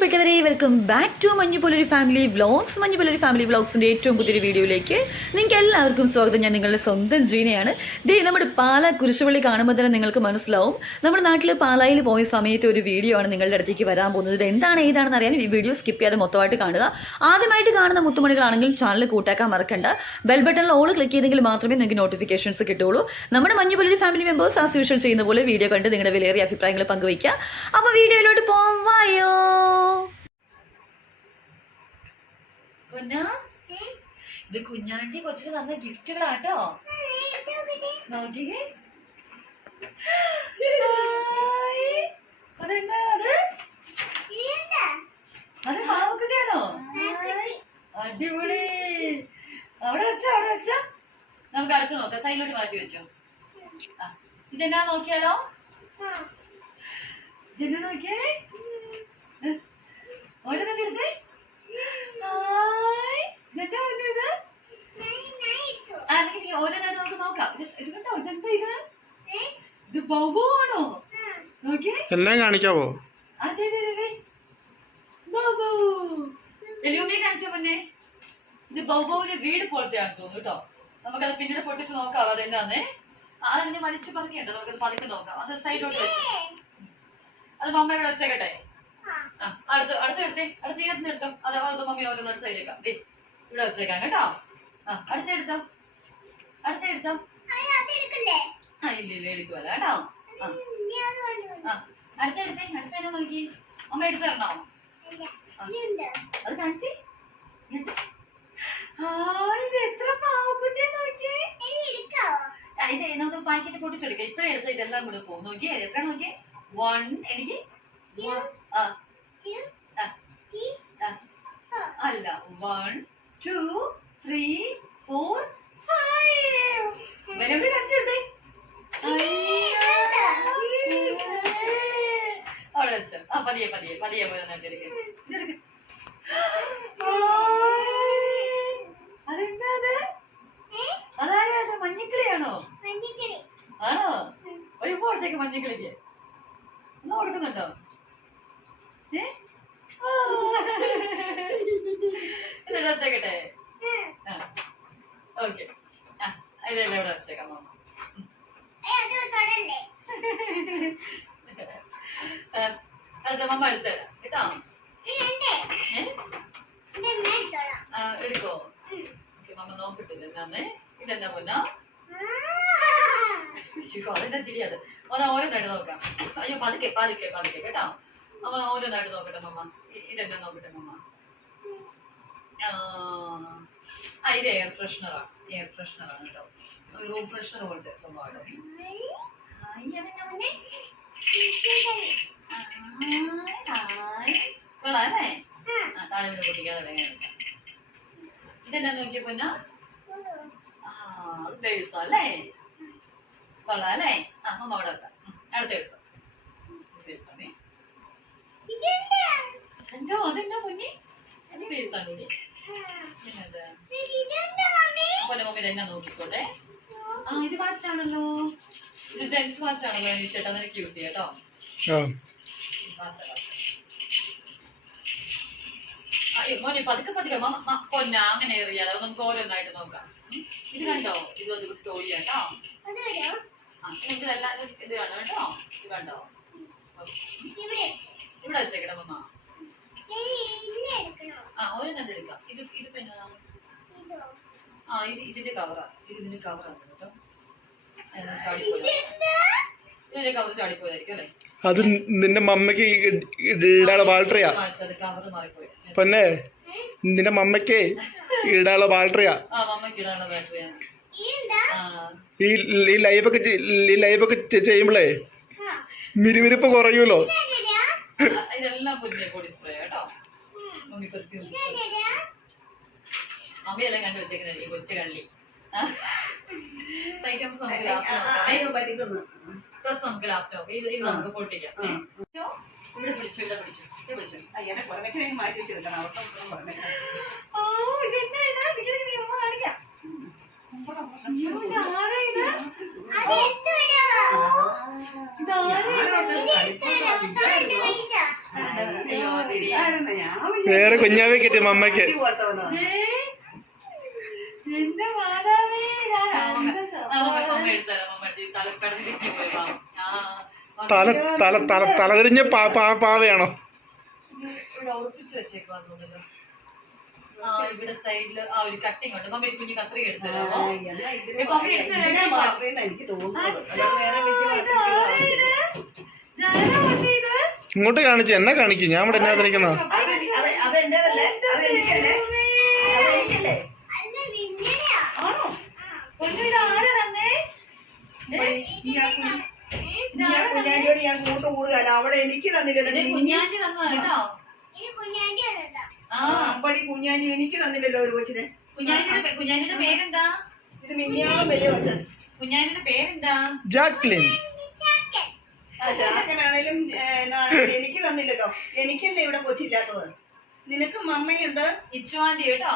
പ്രിയപ്പെട്ടവരെ, welcome back to മഞ്ഞുപോലൊരു family vlogs. മഞ്ഞുപോലൊരു ഫാമിലി വ്ളോഗ്സിൻ്റെ ഏറ്റവും പുതിയൊരു വീഡിയോയിലേക്ക് നിങ്ങൾക്ക് എല്ലാവർക്കും സ്വാഗതം. ഞാൻ നിങ്ങളുടെ സ്വന്തം ജീനയാണ്. നമ്മുടെ പാല കുരിശുപള്ളി കാണുമ്പോൾ തന്നെ നിങ്ങൾക്ക് മനസ്സിലാവും, നമ്മുടെ നാട്ടിൽ പാലായിൽ പോയ സമയത്ത് ഒരു വീഡിയോ ആണ് നിങ്ങളുടെ അടുത്തേക്ക് വരാൻ പോകുന്നത്. ഇത് എന്താണ് ഏതാണെന്ന് അറിയാൻ ഈ വീഡിയോ സ്കിപ്പ് ചെയ്യാതെ മൊത്തമായിട്ട് കാണുക. ആദ്യമായിട്ട് കാണുന്ന മുത്തുമണികളാണെങ്കിലും ചാനൽ കൂട്ടാക്കാൻ മറക്കണ്ട. ബെൽ ബട്ടണിൽ ഓൾ ക്ലിക്ക് ചെയ്തെങ്കിൽ മാത്രമേ നിങ്ങൾക്ക് നോട്ടിഫിക്കേഷൻസ് കിട്ടുള്ളൂ. നമ്മുടെ Manjupoloru family members as usual ചെയ്യുന്ന പോലെ വീഡിയോ കണ്ട് നിങ്ങളുടെ വിലയേറിയ അഭിപ്രായങ്ങൾ പങ്കുവയ്ക്കുക. അപ്പോൾ വീഡിയോയിലോട്ട് പോവായോ? ഇത് കുഞ്ഞാണ്ടി കൊച്ചിന് തന്ന ഗിഫ്റ്റുകളാട്ടോ. നോക്കിക്കേ, അതെന്താ അത് പാവക്കുട്ടിയാണോ? അടിപൊളി. അവിടെ വെച്ചോ, അവിടെ വെച്ചോ. നമുക്ക് അടുത്ത് നോക്കാം. സൈഡിലോട്ട് മാറ്റി വെച്ചോ. ഇതെന്നാ നോക്കിയാലോ? ഇതെന്നാ നോക്കിയേ? ഓരോ തന്നെ എടുത്തേ. ഓരോന്നായിട്ട് നമുക്ക് നോക്കാം. ഇത് കണ്ടോ, ഇതെന്താ ഇത്? ഇത് ബൗബോ ആണോ? നോക്കിയേ, എല്ലാം കാണിക്കാവോ? അതെ അതെ അതെ, ബൗബോ. വെല്ലുമ്മയെ കാണിച്ച മുന്നേ ഇത് ബൗബോവിന്റെ വീട് പോലത്തെയാണ് തോന്നുന്നു കേട്ടോ. നമുക്കത് പിന്നീട് പൊട്ടിച്ച് നോക്കാം അതെന്നാന്നേ. അതങ്ങനെ വലിച്ചു പറിക്കണ്ട, നമുക്കത് പതുക്കെ നോക്കാം. അത് സൈഡോട്ട് വെച്ചു. അത് മമ്മ ഇവിടെ വെച്ചേക്കട്ടെ. അടുത്തെടുത്തേ, അടുത്ത് എടുത്തോ. അത് മമ്മി ഓരോന്നോട് സൈഡിലേക്കാം. ഇവിടെ വെച്ചേക്കാം കേട്ടോ. അടുത്തെടുത്തോ, അടുത്തെടുത്തോ. ഇല്ല എടുക്കുവല്ല കേട്ടോ. അടുത്തെടുത്തേ, അടുത്തന്നെ നോക്കി. അമ്മ എടുത്ത് തരണോ? അത് കാണിച്ചേ. ഇത് എത്ര പാവക്കുട്ടിയെ നോക്കിയേ. ഇത് നമുക്ക് പാക്കറ്റ് പൊട്ടിച്ചെടുക്കാം. ഇപ്പഴേ എടുത്ത ഇതെല്ലാം കൂടെ പോകും. നോക്കിയേ, എത്ര നോക്കിയേ? 1 എനിക്ക് അല്ല, 1 2 3 4 5. വരമ്പ് കാണിച്ചെടുത്തേ. അവിടെ വെച്ചോ. പതിയെ പതിയെ പതിയെ പോലെ നട്ടെടുക്ക. അതെന്താ അത്? അതാരാ അത്? മഞ്ഞക്കിളിയാണോ? ആണോ? വരുമ്പോ അടുത്തേക്ക് മഞ്ഞക്കിളിക്ക് ഒന്ന് കൊടുക്കുന്നുണ്ടോ? വെച്ചേക്കട്ടെ. ഓക്കെ, ഇതെല്ലാം ഇവിടെ വെച്ചേക്കാം. അടുത്ത മമ്മ എടുത്തരാം കേട്ടോ. എടുക്കോ? മമ്മ നോക്കിട്ടില്ല എന്നാന്നേ. ഇതെന്നാ പൊന്നാ? അതെന്നാ ശരിയത്. ഓരോന്നായിട്ട് നോക്കാം. അയ്യോ, പതുക്കെ പതുക്കെ പതുക്കെ കേട്ടോ. അമ്മ ഓരോന്നായിട്ട് നോക്കട്ടെ മമ്മ. ഇതെന്നാ നോക്കട്ടെ മമ്മ. ഇത് എയർ ഫ്രഷ്നറാണ്. എയർ ഫ്രഷ്നറാണ് കേട്ടോ. റൂം ഫ്രഷ്നർ പോലത്തെ സംഭവമാണ്. കൊള്ളാല്ലേ? താഴെ വീട് പൊട്ടിക്കാതെ വേഗം. ഇതെന്നാ നോക്കിയ പൊന്നാ? പേഴ്സോ അല്ലേ? കൊള്ളാല്ലേ? അമ്മ അവിടെ വെക്കാം. അടുത്തെടുത്തോ. എന്തോ അതെന്നാ പൊന്നി? അത് പേഴ്സാണ്. അപ്പൊ മമ്മി ഇതെന്നാ നോക്കിക്കോട്ടെ. ഇത് വാച്ചാണല്ലോ. ഇത് ജെൻസ് വാച്ചാണല്ലോ. ചേട്ടാ നിനക്ക് യൂസ് ചെയ്യാം കേട്ടോ. മോനെ പതുക്കെ പതുക്കെ പൊന്ന അങ്ങനെ എറിയാലോ. നമുക്ക് ഓരോന്നായിട്ട് നോക്കാം. ഇത് കണ്ടോ? ഇത് ഒരു ടോയ് കേട്ടോ. നമുക്ക് എല്ലാം ഇത് കാണോ കേട്ടോ. ഇത് കണ്ടോ? ഇവിടെ വെച്ചേക്കട്ടെ മമ്മ. ഓരോന്നായിട്ട് എടുക്കാം. ഇത് പിന്നെ ഇതിന്റെ കവറാണ്. ഇതിന്റെ കവറാണ് കേട്ടോ. ഇതിന്റെ കവർ ചാടിപ്പോയതായിരിക്കും അല്ലേ? അത് നിന്റെ മമ്മക്ക് ഇടാനുള്ള ബാൾട്ടറിയാ. പൊന്നെ, നിന്റെ മമ്മക്ക് ഇടാനുള്ള ബാൾട്ടറിയാ. ഈ ലൈവൊക്കെ ചെയ്യുമ്പോഴേ മിരുമിരിപ്പ് കുറയൂലോ. ഇതെല്ലാം പൊടി സ്പ്രേ കേട്ടോ. മമ്മിയെല്ലാം കണ്ടു വെച്ചേക്കുന്നത് ഈ കൊച്ചു കള്ളി. ഐറ്റംസ് നമുക്ക് ലാസ്റ്റ് നോക്കാം. ഇത് നമുക്ക് പൊട്ടിക്കാം. ഇവിടെ പിടിച്ചു, ഇവിടെ പിടിച്ചു, ഇവിടെ പിടിച്ചു. കാണിക്കാം. വേറെ കുഞ്ഞാവെ കിട്ടി മമ്മയ്ക്ക്. എന്റെ മാതാവേ, തലപ്പടത്തിലേക്ക് തല തല തല തലതിരിഞ്ഞ പാവയാണോ? ഇവിടെ ഉറപ്പിച്ച് വെച്ചേക്കുവാന്ന് തോന്നുന്നല്ലോ. ആ ഇവിടെ സൈഡില് ആ ഒരു കട്ടിങ് ഉണ്ട്. മമ്മി കുഞ്ഞു കത്രിക എടുത്തരാമോ? മമ്മി ഇങ്ങോട്ട് കാണിച്ചു, എന്നെ കാണിക്കും. ഞാൻ ഇവിടെ എന്നാ തിരിക്കുന്ന കുഞ്ഞാന്റിയോട് ഞാൻ കൂട്ട് കൂടുതല. അവളെ എനിക്ക് തന്നില്ലല്ലോ. അമ്പടി കുഞ്ഞാന്റി എനിക്ക് തന്നില്ലല്ലോ ഒരു കൊച്ചിനെ. കുഞ്ഞാനിയുടെ പേരെന്താ? ഇത് മിന്നിയോളം വലിയ കൊച്ചൻ. കുഞ്ഞാനിയുടെ പേരെന്താ? ജാക്ലിൻ. ചാക്കനാണേലും എനിക്ക് തന്നില്ലല്ലോ. എനിക്കല്ലേ ഇവിടെ കൊച്ചില്ലാത്തത്. നിനക്ക് മമ്മയുണ്ട്. ഇച്ചുവാന്റി കേട്ടോ.